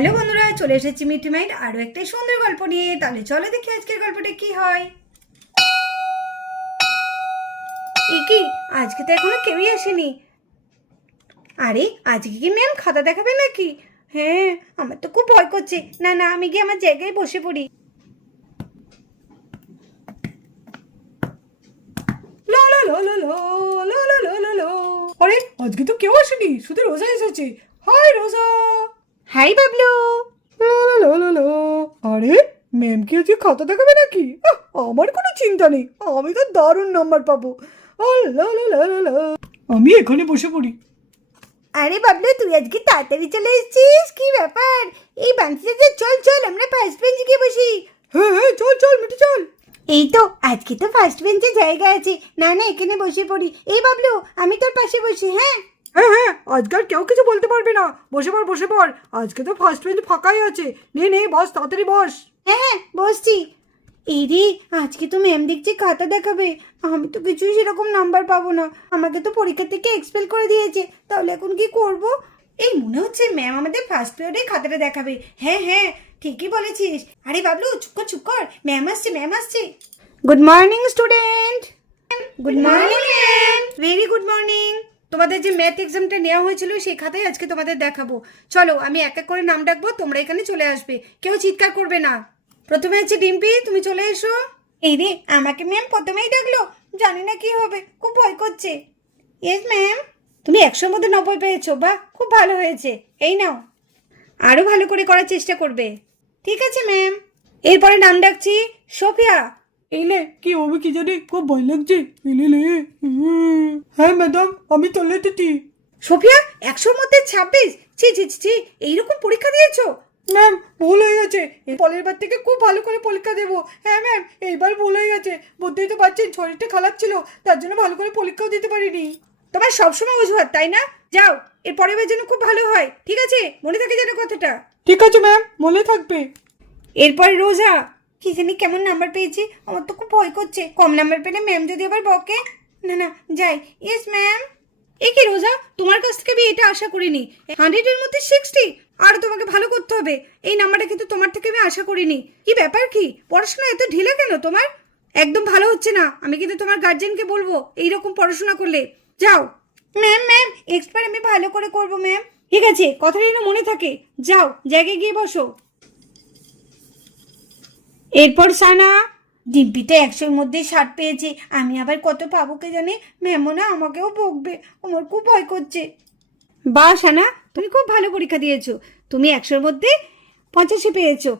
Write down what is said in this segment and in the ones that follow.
Hello বন্ধুরা, চলে এসেছি মিঠি মাইন্ড আরও একটা সুন্দর গল্প নিয়ে। তাহলে চলো দেখি আজকের গল্পটা কি হয়। কি আজকে তো এখনো কেউই আসেনি। আরে আজকে কি ম্যাম খাতা দেখাবে নাকি? হ্যাঁ, আমার তো খুব ভয় করছে। না না, আমি গিয়ে আমার জায়গায় বসে পড়ি। লো লো লো লো লো লো লো লো লো লো। আরে আজকে তো কেউ আসেনি, শুধু রোজা এসেছে। হাই রোজা। হাই বাবলু। লা লা লা লা লা। আরে ম্যাম কি আজকে খাতা দেখাবে নাকি? আমার কোনো চিন্তা নেই, আমি তো দারুণ নাম্বার পাবো। লা লা লা লা লা। আমি এখানে বসে পড়ি। আরে বাবলু, তুই আজকে তাড়াতাড়ি চলে এসেছিস, কি ব্যাপার? এই বাঞ্চিতে চল চল, আমরা ফার্স্ট বেঞ্চে গিয়ে বসি। হ্যাঁ হ্যাঁ, চল চল মিঠি চল। এই তো আজকে তো ফার্স্ট বেঞ্চে জায়গা আছে। না না, এখানে বসে পড়ি। এই বাবলু, আমি তোর পাশে বসি। হ্যাঁ হ্যাঁ হ্যাঁ, আজকে আর কেউ কিছু বলতে পারবে না। বসে পড় বসে পড়, আজকে তো ফার্স্ট বেঞ্চ ফাঁকাই আছে। নে নে বস, তাড়াতাড়ি বস। হ্যাঁ হ্যাঁ, বসছি। এই রে, আজকে তো ম্যাম দেখছি খাতা দেখাবে। আমি তো কিছুই সেরকম নাম্বার পাবো না। আমাকে তো পরীক্ষা থেকে এক্সপেল করে দিয়েছে। তাহলে এখন কি করব? এই মনে হচ্ছে ম্যাম আমাদের ফার্স্ট পিরিয়ডে খাতাটা দেখাবে। হ্যাঁ হ্যাঁ, ঠিকই বলেছিস। আরে বাবলু, চুপ কর চুপ কর, ম্যাম আসছে ম্যাম আসছে। Good morning student. Good morning ma'am. Very good morning. তোমাদের যে ম্যাথ এক্সামটা নেওয়া হয়েছিল সেই খাতাই আজকে তোমাদের দেখাবো। চলো, আমি এক এক করে নাম ডাকবো, তোমরা এখানে চলে আসবে। কেউ চিৎকার করবে না। প্রথমে আছে ডিম্পি, তুমি চলে এসো। এই রে, আমাকে ম্যাম প্রথমেই ডাকলো। জানি না কি হবে, খুব ভয় করছে। Yes ma'am. তুমি 100-র মধ্যে 90 পেয়েছো, বাহ, খুব ভালো হয়েছে। এই নাও, আরো ভালো করে করার চেষ্টা করবে। ঠিক আছে ম্যাম। এরপরে নাম ডাকছি সোফিয়া। এলে কি হবে কি জানি, খুব ভয় লাগছে। এলে লে। হ্যাঁ ম্যাডাম, আমি চলে এসেছি। সোফিয়া, 100-র মধ্যে 26? ছি ছি ছি ছি, এইরকম পরীক্ষা দিয়েছো? ম্যাম ভুল হয়ে গেছে, পরের বার থেকে খুব ভালো করে পরীক্ষা দেবো। হ্যাঁ ম্যাম, এইবার ভুল হয়ে গেছে। বুঝতেই তো পারছেন শরীরটা খারাপ ছিল, তার জন্য ভালো করে পরীক্ষাও দিতে পারিনি। তোমার সবসময় অজুহাত, তাই না? যাও, এর পরের বার যেন খুব ভালো হয়, ঠিক আছে? মনে থাকে যেন কথাটা। ঠিক আছে ম্যাম, মনে থাকবে। এরপর রোজা। কি জানি কেমন নাম্বার পেয়েছি, আমার তো খুব ভয় করছে। কম নাম্বার পেলে ম্যাম যদি আবার বকে। না না, যাই। Yes ma'am. এ কি রোজা, তোমার কাছ থেকে আমি এটা আশা করিনি। 100-এর মধ্যে 60? আরো তোমাকে ভালো করতে হবে। এই নাম্বারটা কিন্তু তোমার থেকে আমি আশা করিনি। কি ব্যাপার, কি পড়াশোনা এত ঢিলে কেন তোমার? একদম ভালো হচ্ছে না। আমি কিন্তু তোমার গার্জেনকে বলবো এইরকম পড়াশোনা করলে। যাও। ম্যাম ম্যাম, এক্সপার আমি ভালো করে করবো ম্যাম। ঠিক আছে, কথাটা যেন মনে থাকে। যাও, জায়গায় গিয়ে বসো। এরপর সানা। ডিম্পিতে 100-র মধ্যে 60 পেয়েছে। আমি আবার কত পাবো কে জানে। ম্যামও না আমাকেও বকবে। আমার খুব ভয় করছে। বা সানা, তুমি খুব ভালো পরীক্ষা দিয়েছো। তুমি 100-র মধ্যে 85 পেয়েছো।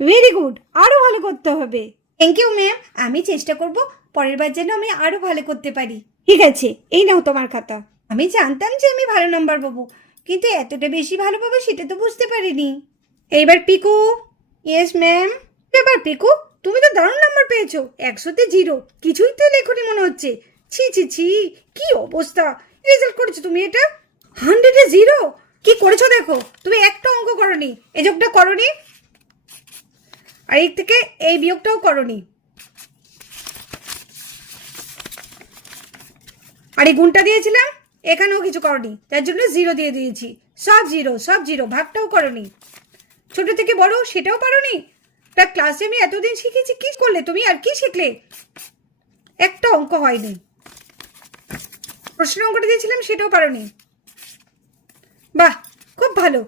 ভেরি গুড, আরো ভালো করতে হবে। থ্যাংক ইউ ম্যাম, আমি চেষ্টা করব পরের বার যেন আমি আরো ভালো করতে পারি। ঠিক আছে, এই নাও তোমার খাতা। আমি জানতাম যে আমি ভালো নাম্বার পাবো, কিন্তু এতটা বেশি ভালো পাবো সেটা তো বুঝতে পারিনি। এইবার পিকু। Yes ma'am. ব্যাপার পিকু, তুমি তো দারুণ নাম্বার পেয়েছো। 100-তে 0, কিছুই তো লেখনি মনে হচ্ছে। ছি ছি ছি, কি অবস্থা! রেজাল্ট করেছো তুমি এটা? 100-এ 0? কি করেছো দেখো, তুমি একটা অঙ্ক করনি, এই যোগটা করনি, আর এর থেকে এই বিয়োগটাও করনি, আর এই গুণটা দিয়েছিলাম, এখানেও কিছু করনি, তার জন্য 0 দিয়ে দিয়েছি। সব জিরো সব জিরো, ভাগটাও করনি। ছোট থেকে বড় সেটাও পারোনি। তা ক্লাসে আমি এতদিন শিখেছি, কি করলে তুমি? আর কি শিখলে? একটা অঙ্ক হয়নি। প্রশ্ন অঙ্কটা দিয়েছিলাম সেটাও পারোনি। বাহ, খুব ভালো,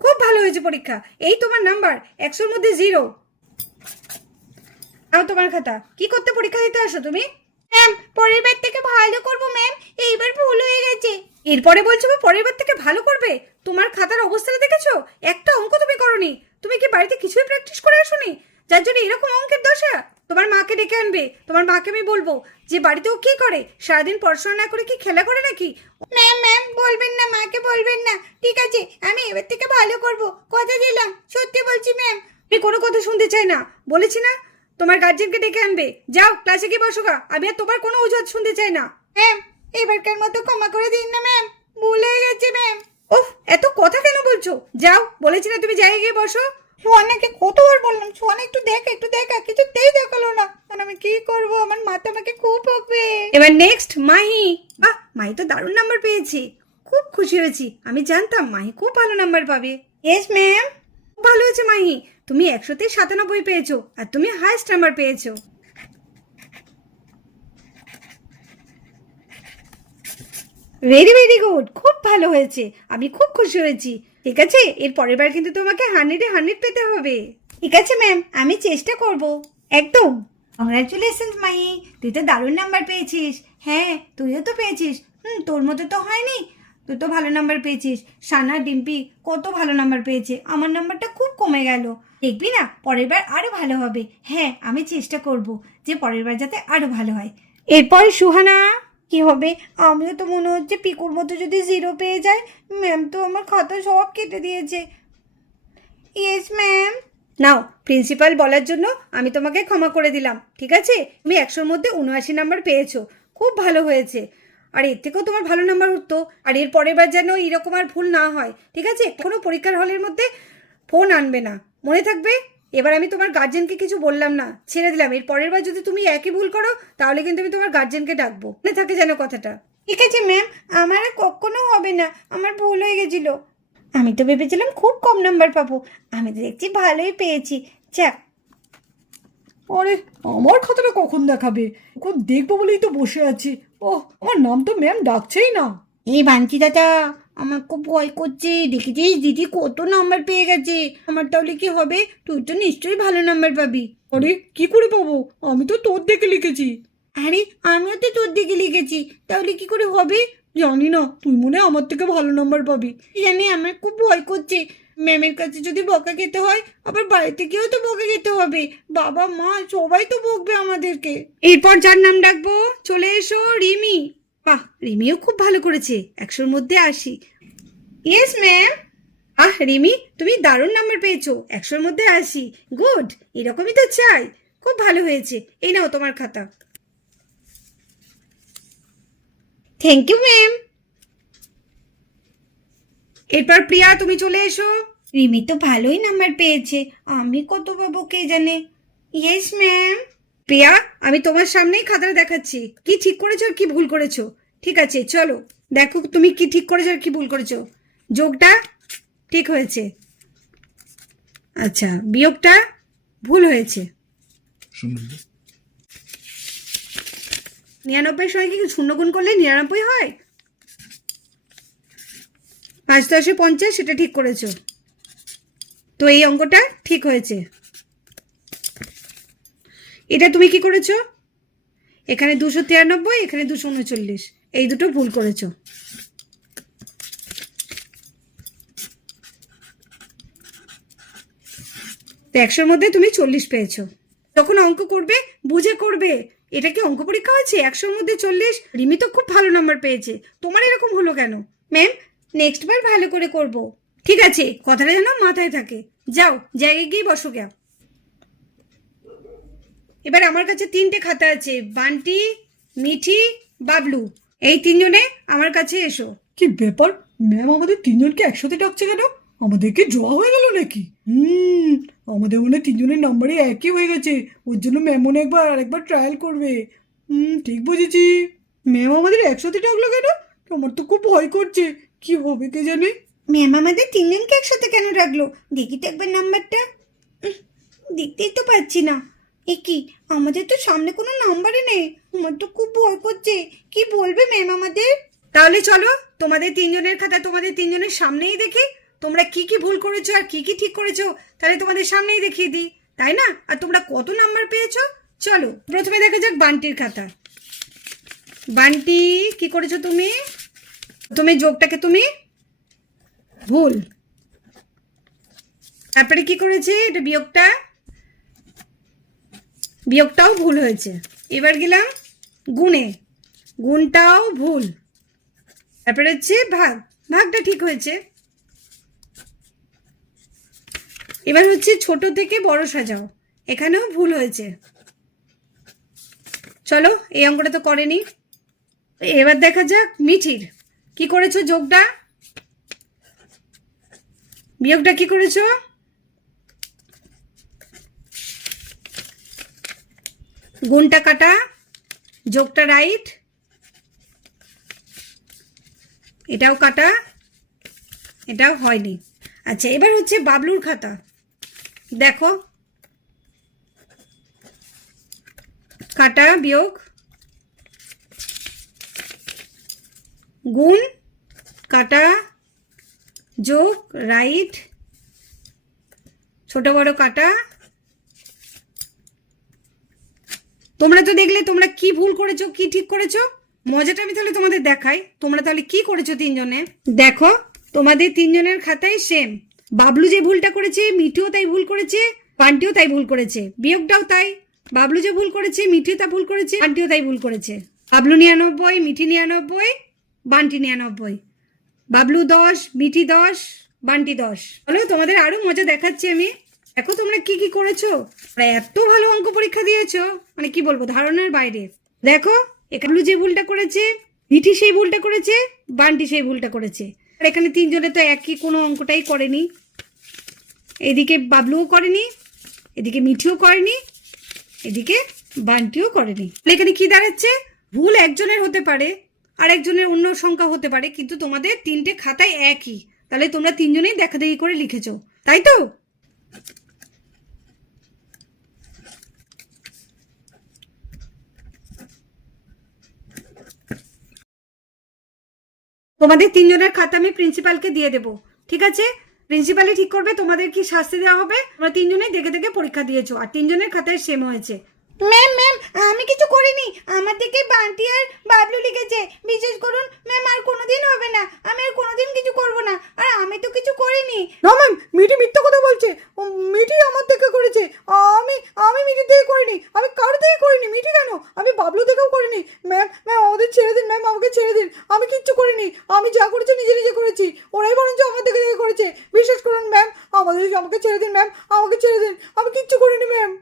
খুব ভালো হয়েছে পরীক্ষা। এই তোমার নাম্বার, 100-র মধ্যে 0। নাও তোমার খাতা। কি করতে পরীক্ষা দিতে আসো তুমি? ম্যাম, পরের বার থেকে ভালো করবো ম্যাম, এইবার ভুল হয়ে গেছে। এরপরে বলছো পরের বার থেকে ভালো করবে? তোমার খাতার অবস্থাটা দেখেছো? একটা অঙ্ক তুমি করনি। তুমি কি বাড়িতে কিছুই প্র্যাকটিস করে আসোনি, যার জন্য এরকম অঙ্কের দশা? তোমার মাকে ডেকে আনবে। তোমার মাকে আমি বলবো যে বাড়িতেও কি করে, সারাদিন পড়াশোনা না করে কি খেলা করে নাকি? ম্যাম ম্যাম, বলবেন না, মাকে বলবেন না। ঠিক আছে, আমি এবার থেকে ভালো করব, কথা দিলাম। সত্যি বলছি ম্যাম। আমি কোনো কথা শুনতে চাই না, বলেছি না? তোমার গার্জেনকে ডেকে আনবে। যাও, ক্লাসে গিয়ে বসো গা। আমি আর তোমার কোনো অজুহাত শুনতে চাই না। ম্যাম, এবারকার মতো ক্ষমা করে দিন না ম্যাম, ভুল হয়ে গেছে ম্যাম। ওহ, এত কথা কেন বলছো? যাও, বলেছি না তুমি জায়গায় গিয়ে বসো। সোয়ানাকে কতবার বললাম, সোয়ানা একটু দেখা, কিছুতেই দেখালো না। আমি কি করব, আমার মাথা আমাকে খুব বকবে। এবার নেক্সট মাহি। বাহ, মাহি তো দারুণ নাম্বার পেয়েছি। খুব খুশি হয়েছি, আমি জানতাম মাহি খুব ভালো নাম্বার পাবে। Yes ma'am. ভালো হয়েছে মাহি, তুমি 100-97 পেয়েছো আর তুমি হাইস্ট নাম্বার পেয়েছো। ভেরি ভেরি গুড, খুব ভালো হয়েছে, আমি খুব খুশি হয়েছি। ঠিক আছে, এর পরের বার কিন্তু তোমাকে 100-100 পেতে হবে। ঠিক আছে ম্যাম, আমি চেষ্টা করব। একদম। কংগ্রাচুলেশনস মাহি, তুই তো দারুণ নাম্বার পেয়েছিস। হ্যাঁ, তুইও তো পেয়েছিস। তোর মতো তো হয়নি, তুই তো ভালো নাম্বার পেয়েছিস। সানা, ডিম্পি কত ভালো নাম্বার পেয়েছে, আমার নাম্বারটা খুব কমে গেল। দেখবি না, পরের বার আরো ভালো হবে। হ্যাঁ, আমি চেষ্টা করব যে পরের বার যাতে আরো ভালো হয়। এরপর সুহানা, কি হবে? আমিও তো মনে হচ্ছে পিকুর মতো যদি 0 পেয়ে যায়। ম্যাম তো আমার খাতা সব কেটে দিয়েছে। Yes ma'am. নাও, প্রিন্সিপাল বলার জন্য আমি তোমাকে ক্ষমা করে দিলাম। ঠিক আছে, তুমি 100-র মধ্যে 79 নাম্বার পেয়েছো, খুব ভালো হয়েছে। আর এর থেকেও তোমার ভালো নাম্বার উঠতো। আর এর পরের বার যেন এরকম আর ভুল না হয়। ঠিক আছে, কোনো পরীক্ষার হলের মধ্যে ফোন আনবে না, মনে থাকবে। এবার আমি তোমার গার্জেনকে কিছু বললাম না, ছেড়ে দিলাম। এর পরের বার যদি তুমি একই ভুল করো তাহলে কিন্তু আমি তোমার গার্জেনকে ডাকবো, মনে থাকে যেন কথাটা। ঠিক আছে ম্যাম, আমার আর কখনো হবে না, আমার ভুল হয়ে গেছিল। আমি তো ভেবেছিলাম খুব কম নাম্বার পাবো, আমি তো দেখছি ভালোই পেয়েছি। যাক। আরে, আমার খাতাটা কখন দেখাবে? কখন দেখবো বলেই তো বসে আছি। ওহ, আমার নাম তো ম্যাম ডাকছেই না। এই বাঞ্চি দাদা, আমার খুব ভয় করছে। দেখেছিস দিদি কত নাম্বার পেয়ে গেছে, আমার তাহলে কি হবে? তুই তো নিশ্চয়ই ভালো নাম্বার পাবি। আরে, কি করে পাবো? আমি তো তোর দেখে লিখেছি। আরে, আমিও তো তোর দিকে লিখেছি, তাহলে কি করে হবে? জানি না, তুই মনে হয় আমার থেকে ভালো নাম্বার পাবি। জানি, আমার খুব ভয় করছে। ম্যামের কাছে যদি বকা খেতে হয়, আবার বাড়ি থেকেও তো বকা খেতে হবে। বাবা মা সবাই তো বকবে আমাদেরকে। এরপর যার নাম ডাকবো, চলে এসো রিমি। বাহ, রিমিও খুব ভালো করেছে, 100-র মধ্যে 80। Yes ma'am. রিমি, তুমি দারুণ নাম্বার পেয়েছো, 100-র মধ্যে 80। গুড, এরকমই তো চাই। খুব ভালো হয়েছে, এই নাও তোমার খাতা। Thank you ma'am. এরপর প্রিয়া, তুমি চলে এসো। রিমি তো ভালোই নাম্বার পেয়েছে, আমি কত পাবো কে জানে। Yes ma'am. প্রিয়া, আমি তোমার সামনেই খাতাটা দেখাচ্ছি, কি ঠিক করেছো আর কি ভুল করেছো। ঠিক আছে, চলো দেখো তুমি কি ঠিক করেছো আর কি ভুল করেছো। যোগটা ঠিক হয়েছে, আচ্ছা বিয়োগটা ভুল হয়েছে। 99-এর সঙ্গে কি শূন্য গুণ করলে 99 হয়? 5×10=50, সেটা ঠিক করেছো। তো এই অঙ্কটা ঠিক হয়েছে। এটা তুমি কি করেছো? এখানে 293, এখানে 239, এই দুটো ভুল করেছো। তো 100-র মধ্যে তুমি 40 পেয়েছো। যখন অঙ্ক করবে বুঝে করবে, এটা কি অঙ্ক পরীক্ষা হয়েছে? 100-র মধ্যে 40। রিমি তো খুব ভালো নাম্বার পেয়েছে, তোমার এরকম হলো কেন? ম্যাম, নেক্সট বার ভালো করে করব। ঠিক আছে, কথাটা যেন মাথায় থাকে। যাও, জায়গায় গিয়ে বসো গা। এবার আমার কাছে 3টে খাতা আছে, বান্টি, মিঠি, বাবলু। এই 3জনে আমার কাছে এসো। কি ব্যাপার, ম্যাম আমাদের তিনজনকে একসাথে ডাকছে কেন? আমাদের কি জোয়া হয়ে গেল নাকি? আমাদের মনে হয় তিনজনের নাম্বারই একই হয়ে গেছে, ওর জন্য ম্যাম মনে একবার আরেকবার ট্রায়াল করবে। ঠিক বুঝেছি। ম্যাম আমাদের একসাথে ডাকলো কেন? আমার তো খুব ভয় করছে, কি হবে কে জানে। ম্যাম আমাদের 3জনকে একসাথে কেন রাখলো? দেখি তো একবার নাম্বারটা। দেখতেই তো পাচ্ছি না। এ কি, আমাদের তো সামনে কোনো নাম্বারই নেই। আমার তো খুব ভয় করছে, কি বলবে ম্যাম আমাদের? তাহলে চলো, তোমাদের 3জনের খাতা তোমাদের 3জনের সামনেই দেখি। তোমরা কি কি ভুল করেছো আর কি কি ঠিক করেছো, তাহলে তোমাদের সামনেই দেখিয়ে দিই, তাই না? আর তোমরা কত নাম্বার পেয়েছো। চলো প্রথমে দেখা যাক বান্টির খাতা। বান্টি, কি করেছো তুমি? তুমি যোগটাকে তুমি ভুল, তারপরে কি করেছে? এটা বিয়োগটা, বিয়োগটাও ভুল হয়েছে। এবার গেলাম গুণে, গুণটাও ভুল। তারপরে হচ্ছে ভাগ, ভাগটা ঠিক হয়েছে। এবার হচ্ছে ছোট থেকে বড় সাজাও, এখানেও ভুল হয়েছে। চলো, এই অঙ্কটা তো করেনি। এবার দেখা যাক মিঠির, কি করেছো? যোগটা, বিয়োগটা কি করেছো? গুণটা কাটা, যোগটা রাইট, এটাও কাটা, এটাও হয়নি। আচ্ছা, এবার হচ্ছে বাবলুর খাতা। দেখো, কাটা, বিয়োগ, গুণ, কাটা, যোগ, রাইট, ছোট বড় কাটা। তোমরা তো দেখলে তোমরা কি ভুল করেছো, কি ঠিক করেছো। মজাটা আমি তাহলে তোমাদের দেখাই, তোমরা তাহলে কি করেছো তিনজনে। দেখো, তোমাদের তিনজনের খাতায় সেম। বাবলু যে ভুলটা করেছে, মিঠিও তাই ভুল করেছে, বান্টিও তাই ভুল করেছে। বিয়োগটাও তাই, বাবলু যে ভুল করেছে, মিঠিও তা ভুল করেছে, বান্টিও তাই ভুল করেছে। বাবলু 99, মিঠি 99, বান্টি 99। বাবলু 10, মিঠি 10, বান্টি 10। বলো, তোমাদের আরো মজা দেখাচ্ছি আমি। দেখো তোমরা কি কি করেছো। এত ভালো অঙ্ক পরীক্ষা দিয়েছো, মানে কি বলবো, ধারণার বাইরে। দেখো, বাবলু যে ভুলটা করেছে, মিঠি সেই ভুলটা করেছে, বান্টি সেই ভুলটা করেছে। আর এখানে তিনজনে তো একই কোনো অঙ্কটাই করেনি। এদিকে বাবলুও করেনি, এদিকে মিঠিও করেনি, এদিকে বান্টিও করেনি। এখানে কি দাঁড়াচ্ছে, ভুল একজনের হতে পারে আর একজনের অন্য সংখ্যা হতে পারে, কিন্তু তোমাদের তিনটে খাতায় একই। তাহলে তোমরা তিনজনেই দেখাদেখি করে লিখেছো, তাই তো? তোমাদের তিনজনের খাতা আমি প্রিন্সিপালকে দিয়ে দেবো, ঠিক আছে? প্রিন্সিপালই ঠিক করবে তোমাদের কি শাস্তি দেওয়া হবে। তোমরা তিনজনেই দেখে দেখে পরীক্ষা দিয়েছো আর তিনজনের খাতায় সেম হয়েছে। ম্যাম ম্যাম, আমি কিছু করিনি, আমার দিকে বান্টি আর বাবলু লিখেছে। বিশেষ করুন ম্যাম, আর কোনোদিন হবে না, আমি আর কোনোদিন কিছু করব না। আর আমি তো কিছু করিনি। না ম্যাম, মিঠি মিথ্যা কথা বলছে। মিঠি আমার থেকে করেছে। আমি আমি মিঠি থেকে করিনি, আমি কারো থেকে করিনি। মিঠি কেন, আমি বাবলু থেকেও করিনি। ম্যাম ম্যাম, আমাদের ছেড়ে দিন ম্যাম, আমাকে ছেড়ে দিন। আমি কিচ্ছু করিনি, আমি যা করেছি নিজে নিজে করেছি। ওরাই বরঞ্চ আমার থেকে করেছে। বিশ্বাস করুন ম্যাম, আমাকে ছেড়ে দিন ম্যাম, আমাকে ছেড়ে দিন। আমি কিচ্ছু করিনি ম্যাম।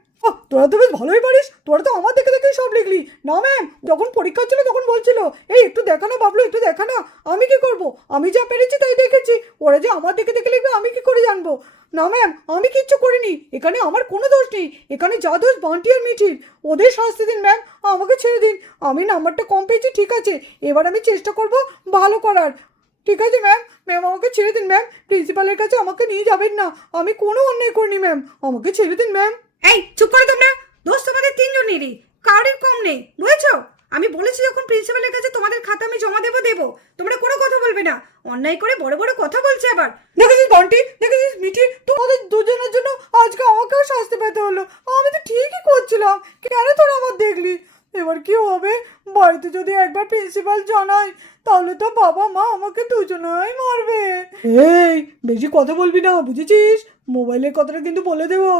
তোরা তো বেশ ভালোই পারিস, তোরা তো আমার দেখে দেখেই সব লিখলি। না ম্যাম, যখন পরীক্ষা ছিল তখন বলছিল, এই একটু দেখা না বাবলু, একটু দেখা না। আমি কি করব, আমি যা পেরেছি তাই দেখেছি। ওরা যে আমার দেখে দেখে লিখবে আমি কি করে জানবো। না ম্যাম, আমি কিচ্ছু করিনি, এখানে আমার কোনো দোষ নেই। এখানে যা দোষ বান্টি আর মিঠির, ওদের শাস্তি দিন ম্যাম, আমাকে ছেড়ে দিন। আমি নাম্বারটা কম পেয়েছি, ঠিক আছে, এবার আমি চেষ্টা করব ভালো করার। ঠিক আছে ম্যাম, ম্যাম আমাকে ছেড়ে দিন ম্যাম, প্রিন্সিপালের কাছে আমাকে নিয়ে যাবেন না। আমি কোনো অন্যায় করিনি ম্যাম, আমাকে ছেড়ে দিন ম্যাম। এই চুপ করো তোমরা, দোষ তোমাদের তিনজনেরই, কারোর কম নেই, বুঝেছো? আমি বলেছি যখন প্রিন্সিপালের কাছে তোমাদের খাতা আমি জমা দেবো, তোমরা কোনো কথা বলবে না। অন্যায় করে বড় বড় কথা বলছে আবার। দেখেছিস বান্টি, দেখেছিস মিঠি, তোমাদের দুজনের জন্য আজকে আমাকেও শাস্তি পেতে হলো। আমি তো ঠিকই করছিলাম, কেন তোরা আমার দেখলি? এবার কি হবে, বাড়িতে যদি একবার প্রিন্সিপাল জানাই, তাহলে তো বাবা মা আমাকে দুজনেই মারবে। এই বেশি কথা বলবি না, বুঝেছিস? মোবাইলের কথাটা কিন্তু বলে দেবো।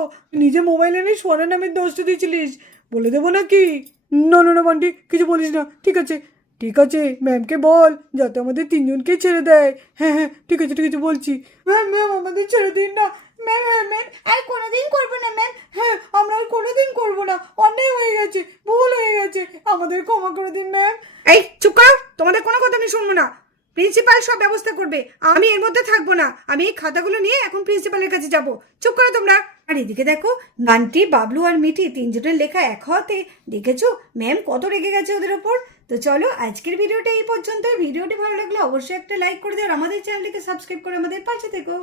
নিজে মোবাইল এনে সোয়ানের নামের দোষটা দিয়েছিলিস, বলে দেবো নাকি? না না না বান্টি, কিছু বলিস না, ঠিক আছে ঠিক আছে, ম্যামকে বল যাতে আমাদের তিনজনকে ছেড়ে দেয়। হ্যাঁ হ্যাঁ, ঠিক আছে ঠিক আছে, বলছি। ম্যাম ম্যাম, আমাদের ছেড়ে দিন না ম্যাম। হ্যাঁ ম্যাম, আর কোনোদিন করবো না ম্যাম। হ্যাঁ, আমরা আর কোনোদিন করবো না, অন্যায় হয়ে গেছে, ভুল হয়ে গেছে, আমাদের ক্ষমা করে দিন ম্যাম। এই চুপ করো, তোমাদের কোনো কথা আমি শুনবো না। প্রিন্সিপাল সব ব্যবস্থা করবে, আমি এর মধ্যে থাকবো না। আমি এই খাতাগুলো নিয়ে এখন প্রিন্সিপালের কাছে যাব। চুপ করো তোমরা। আর এদিকে দেখো, বান্টি, বাবলু আর মিঠি তিনজনের লেখা এক হতে দেখেছো ম্যাম কত রেগে গেছে ওদের ওপর। তো চলো, আজকের ভিডিওটা এই পর্যন্ত। ভিডিওটি ভালো লাগলে অবশ্যই একটা লাইক করে দিও আর আমাদের চ্যানেলটিকে সাবস্ক্রাইব করে আমাদের পাশে থেকো।